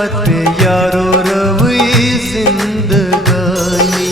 शपथ पे यारो रवि जिंदगानी।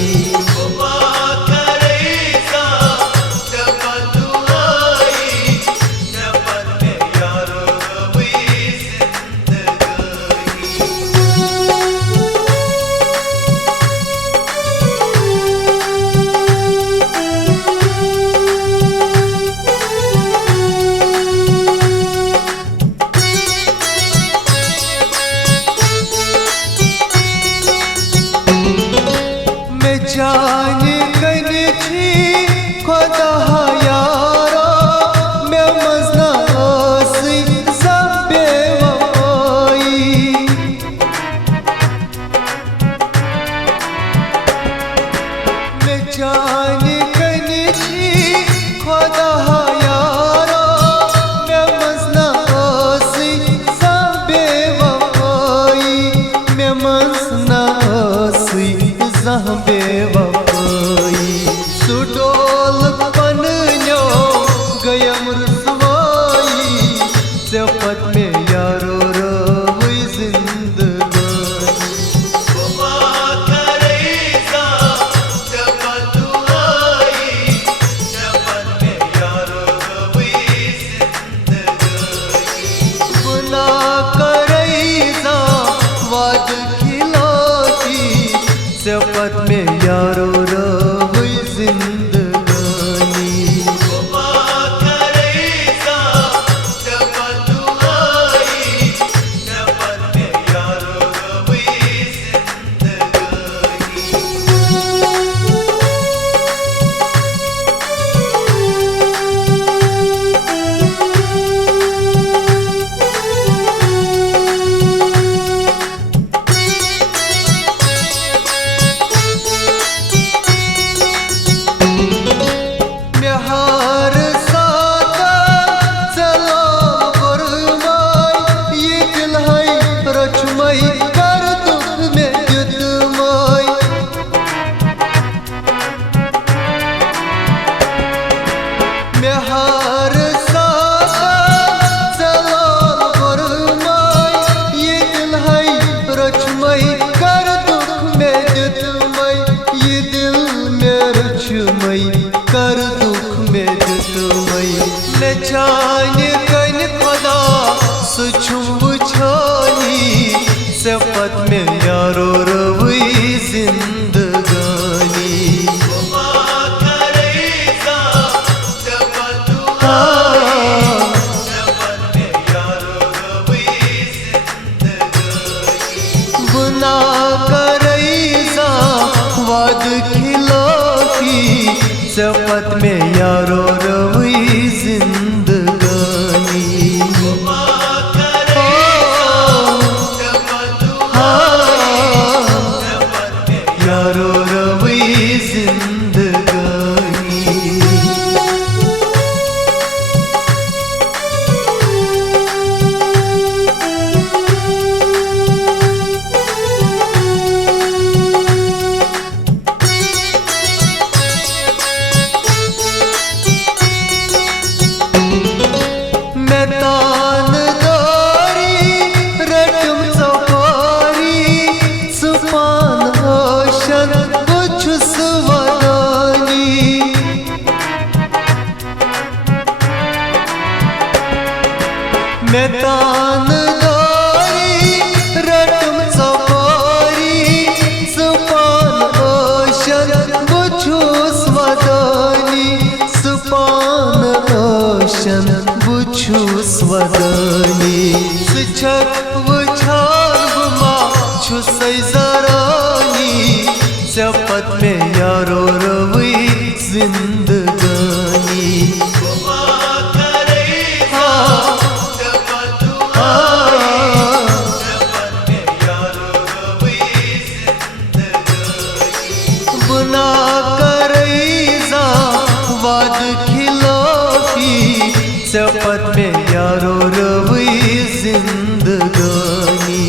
जान कन छी खुदा यारा मैं मजना आसी सब बेवफाई। मैं जान कन छी खुदा यारा मैं मजना आसी सब बेवफाई। मैं मजना आसी बेवफाई सुडोल पन्न्यो गयम रुसवाई। शपथ में यारो रवि जिंदगानी। गुना करैसा वाद खिलाती। शपथ में यारो रवि जिंदगानी। कर दुख में जुतमई न जाने कन खुदा सुछुम बुझानी। शपथ में यारो रवि जिंदगानी। गुना करैसा वाद खिलाफी। शपथ में यारो रवि जिंदगानी। यारो रवि जिंदगानी। मैं तानदारी रटम सफारी सुपान ओशन बुझूस वदानी। सुपान ओशन बुझूस वदानी। सुछक वछान बुमा छुसै जरानी। शपथ में यारो रवि जिंदगानी। गुना करैसा वाद खिलाफी। शपथ में यारो रवि जिंदगानी।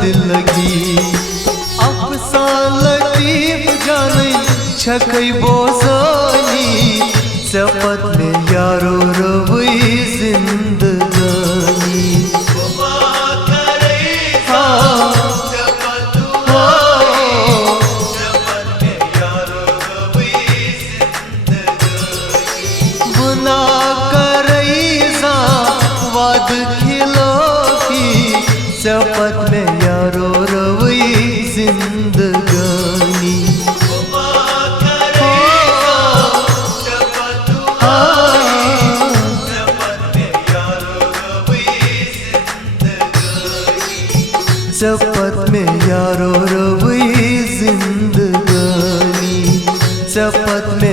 दिल लगी अफसान लतीफ जाने छकई बोसानी शपथ में यारो रवई जिंदगानी बुना करैसा वाद खिलाफी शपथ में यारो रवई जिंदगानी शपथ में यारो रवई जिंदगानी शपथ में